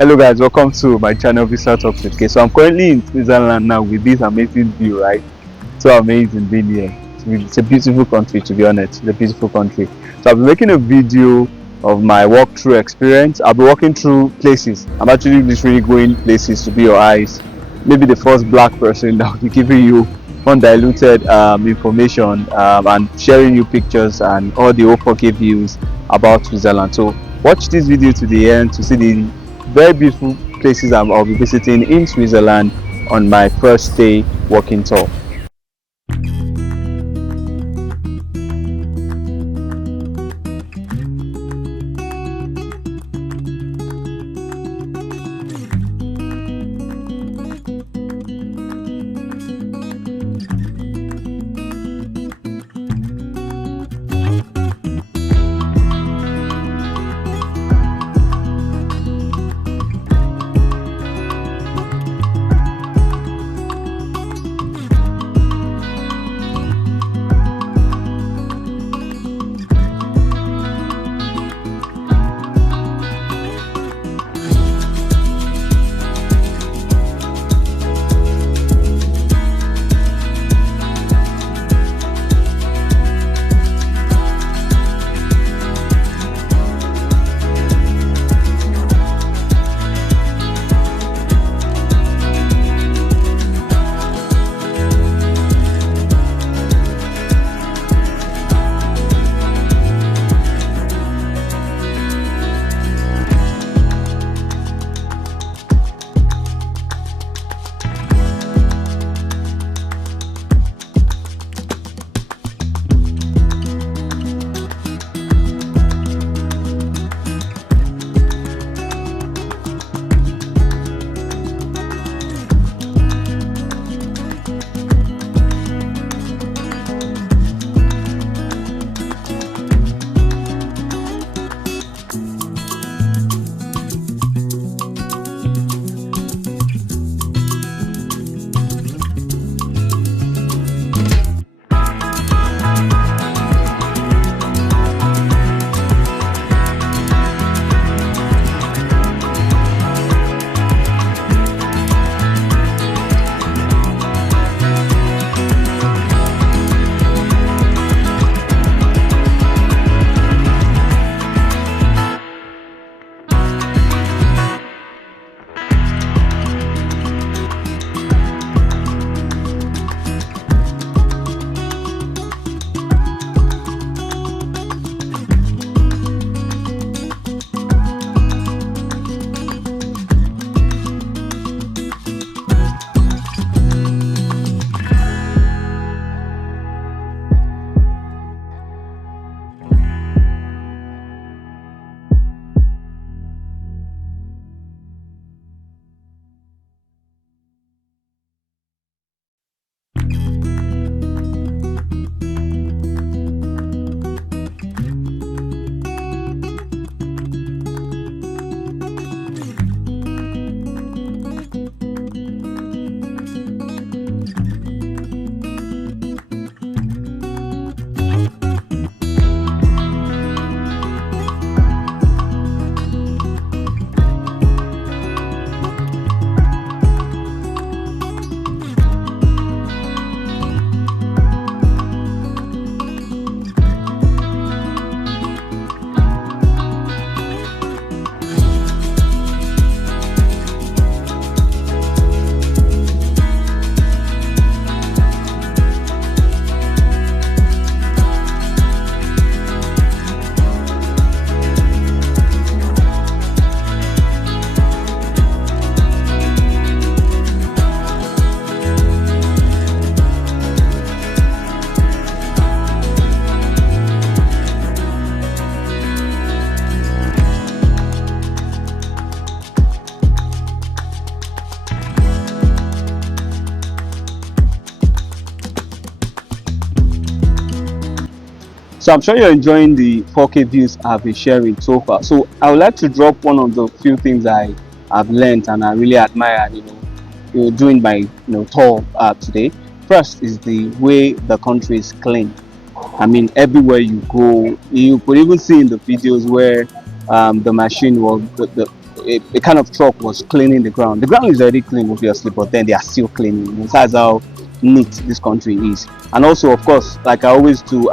Hello guys, welcome to my channel Visa Talks. Okay, so I'm currently in Switzerland now with this amazing view, right? So amazing being here. It's a beautiful country, to be honest. It's a beautiful country. So I'll be making a video of my walkthrough experience. I'll be walking through places. I'm actually literally going places to be your eyes. Maybe the first black person that will be giving you undiluted information and sharing you pictures and all the O4K views about Switzerland. So watch this video to the end to see the very beautiful places I'll be visiting in Switzerland on my first day walking tour. So I'm sure you're enjoying the 4K views I've been sharing so far. So I would like to drop one of the few things I've learned and I really admire, doing my tour today. First is the way the country is clean. I mean, everywhere you go, you could even see in the videos where the machine was a kind of truck was cleaning the ground. The ground is already clean, obviously, but then they are still cleaning. That's how neat this country is. And also, of course, like I always do,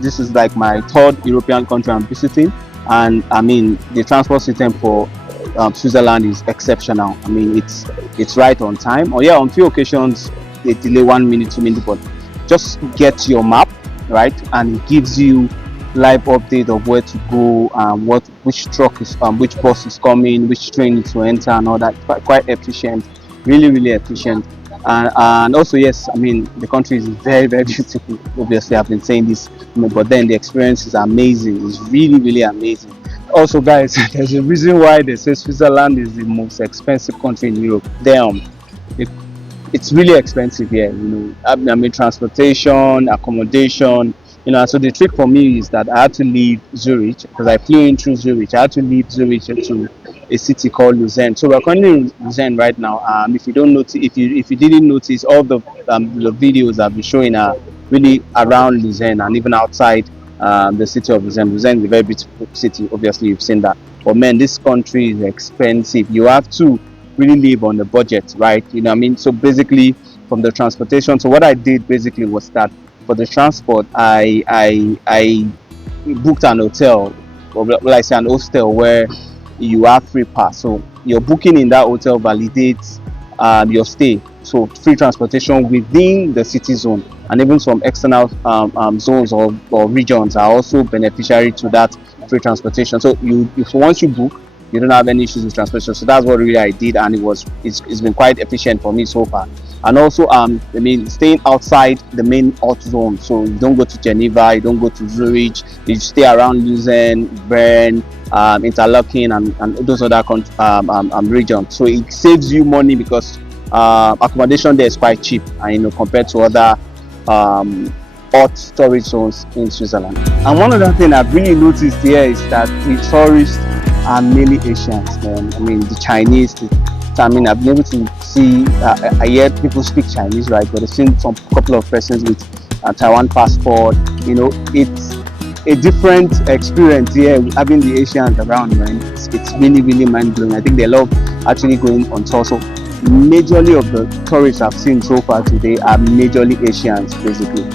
this is like my third European country I'm visiting, and I mean the transport system for Switzerland is exceptional. I mean it's right on time. Or yeah, on few occasions they delay 1 minute, 2 minutes, but just get your map right, and it gives you live update of where to go, which truck is, which bus is coming, which train to enter, and all that. Quite efficient, really efficient. And also, yes, I mean the country is very beautiful. Obviously, I've been saying this, but then the experience is amazing. It's really amazing. Also, guys, there's a reason why they say Switzerland is the most expensive country in Europe. Damn, it's really expensive here. I mean transportation, accommodation. So the trick for me is that I had to leave Zurich, because I flew in through Zurich. I had to leave Zurich to a city called Lucerne. So we're currently in Lucerne right now. If you don't notice, if you didn't notice, all the videos I've been showing are really around Lucerne and even outside the city of Lucerne. Lucerne is a very beautiful city. Obviously, you've seen that. But man, this country is expensive. You have to really live on the budget, right? I mean, so basically from the transportation. So what I did basically was that for the transport, I booked an hotel, or well, I say an hostel, where you have free pass. So your booking in that hotel validates your stay. So free transportation within the city zone, and even some external zones or regions are also beneficiary to that free transportation. So once you book, you don't have any issues with transportation. So that's what really I did, and it's been quite efficient for me so far. And also I mean staying outside the main hot zone, so you don't go to Geneva, you don't go to Zurich, you stay around Lucerne, Bern, Interlaken, and those other regions. So it saves you money, because accommodation there is quite cheap, and compared to other hot storage zones in Switzerland. And one other thing I've really noticed here is that the tourists are mainly Asians, man. I mean the Chinese, I've been able to see, I hear people speak Chinese, right? But I've seen some couple of persons with a Taiwan passport. It's a different experience here having the Asians around, man. It's really mind blowing. I think they love actually going on tour. So majorly of the tourists I've seen so far today are majorly Asians, basically.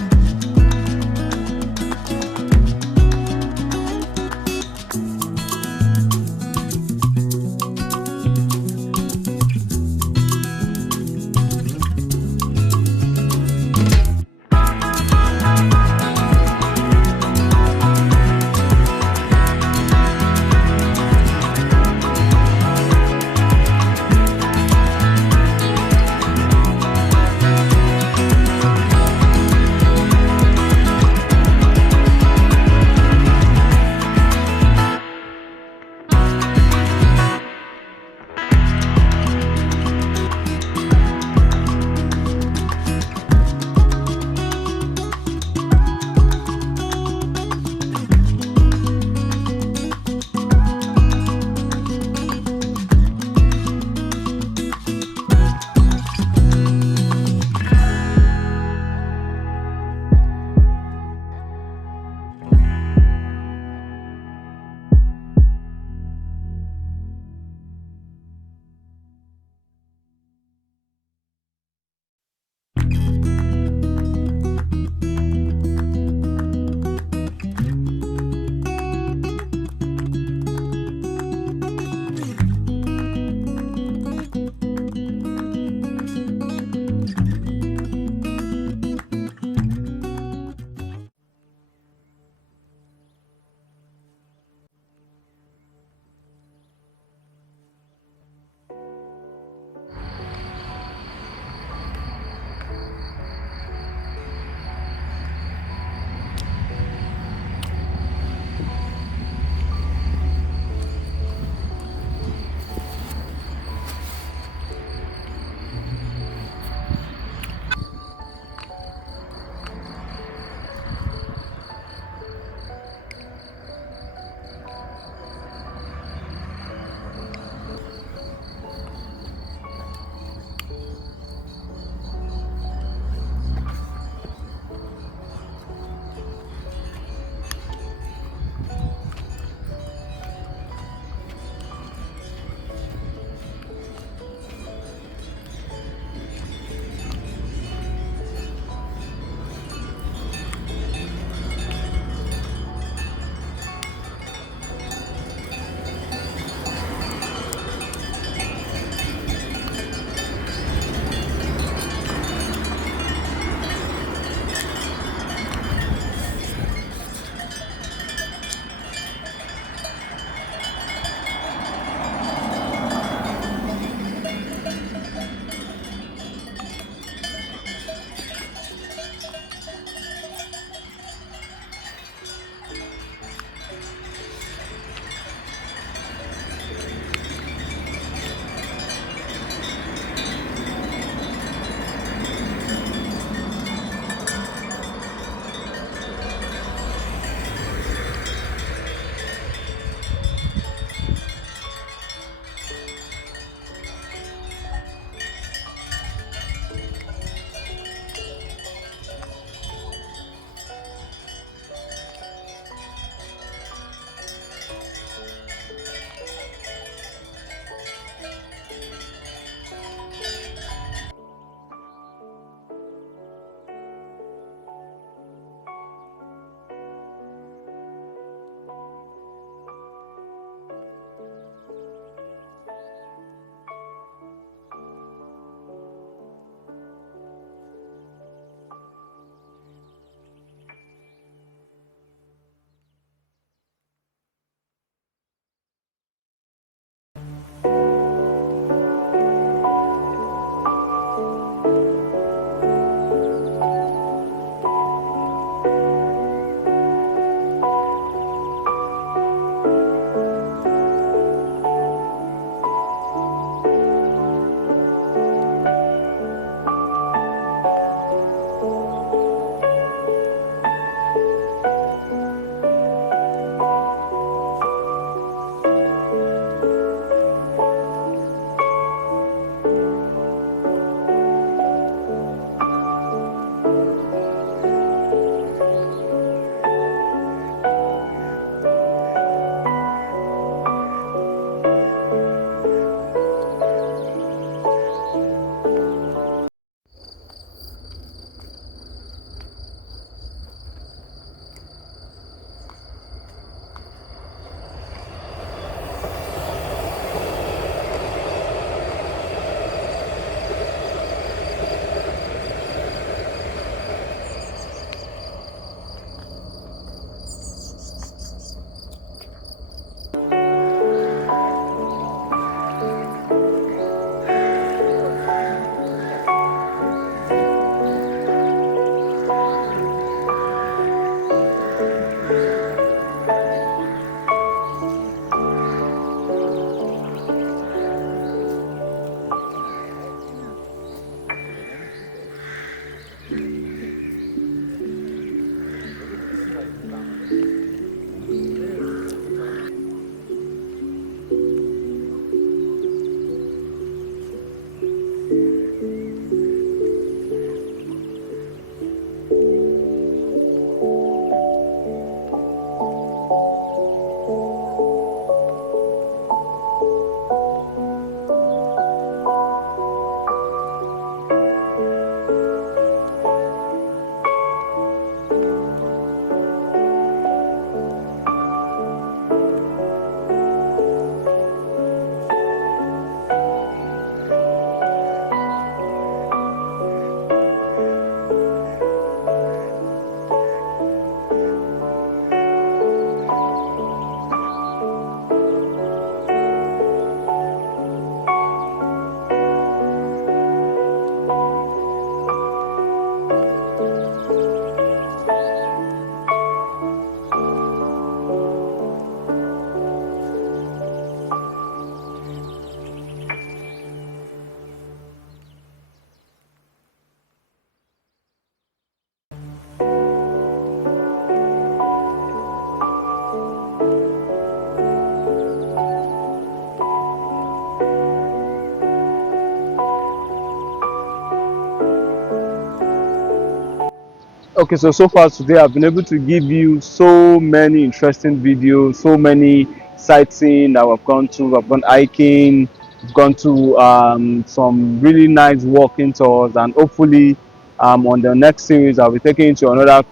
Okay, so far today I've been able to give you so many interesting videos, so many sightseeing that we've gone to. I've gone hiking, we've gone to some really nice walking tours, and hopefully on the next series I'll be taking you to another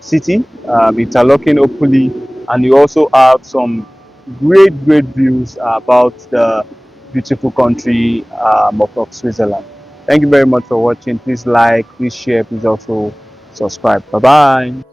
city, Interlaken, hopefully, and you also have some great views about the beautiful country of Switzerland. Thank you very much for watching. Please like, please share, please also subscribe. Bye bye.